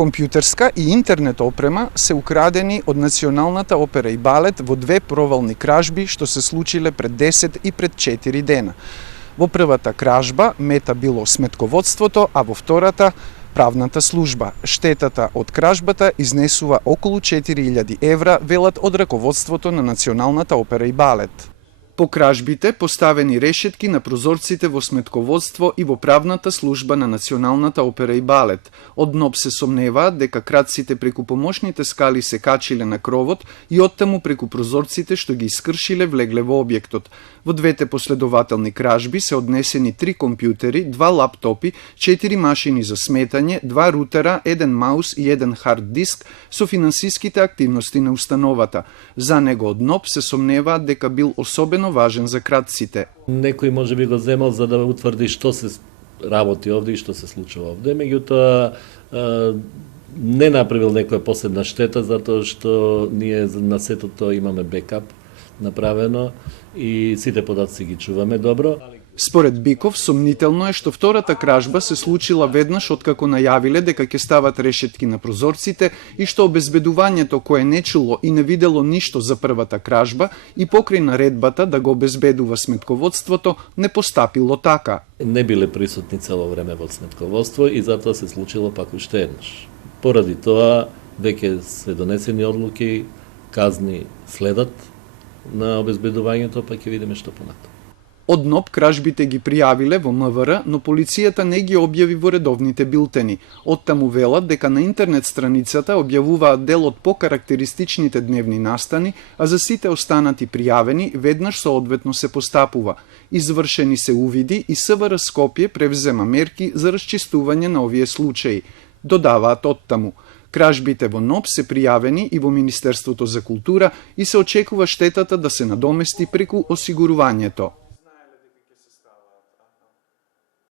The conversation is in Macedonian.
Компјутерска и интернет опрема се украдени од Националната опера и балет во две провални кражби што се случиле пред 10 и пред 4 дена. Во првата кражба мета било сметководството, а во втората правната служба. Штетата од кражбата изнесува околу 4000 евра, велат од раководството на Националната опера и балет. По кражбите поставени решетки на прозорците во сметководство и во правната служба на Националната опера и балет. Од НОП се сомневаат дека кратците преку помошните скали се качиле на кровот и оттаму преку прозорците што ги искршиле влегле во објектот. Во двете последователни кражби се однесени 3 компјутери, 2 лаптопи, 4 машини за сметање, 2 рутера, 1 маус и 1 хард диск со финансиските активности на установата. За него од НОП се сомневаат дека бил особено важен за кратците. Некој може би го земал за да утврди што се работи овде и што се случува овде, меѓутоа не направил некоја посебна штета затоа што ние на сетото имаме бекап направено и сите податци ги чуваме добро. Според Биков, сомнително е што втората кражба се случила веднаш откако најавиле дека ќе стават решетки на прозорците и што обезбедувањето кое не чуло и не видело ништо за првата кражба и покрај наредбата да го обезбедува сметководството не постапило така. Не биле присутни цело време во сметководство и затоа се случило пак уште еднаш. Поради тоа веќе се донесени одлуки, казни следат на обезбедувањето, па ќе видиме што понатаму. Од НОП кражбите ги пријавиле во МВР, но полицијата не ги објави во редовните билтени. Оттаму велат дека на интернет страницата објавуваат дел од покарактеристичните дневни настани, а за сите останати пријавени веднаш соодветно се постапува. Извршени се увиди и СВР Скопје превзема мерки за расчистување на овие случаи. Додаваат оттаму. Кражбите во НОП се пријавени и во Министерството за култура и се очекува штетата да се надомести преку осигурувањето.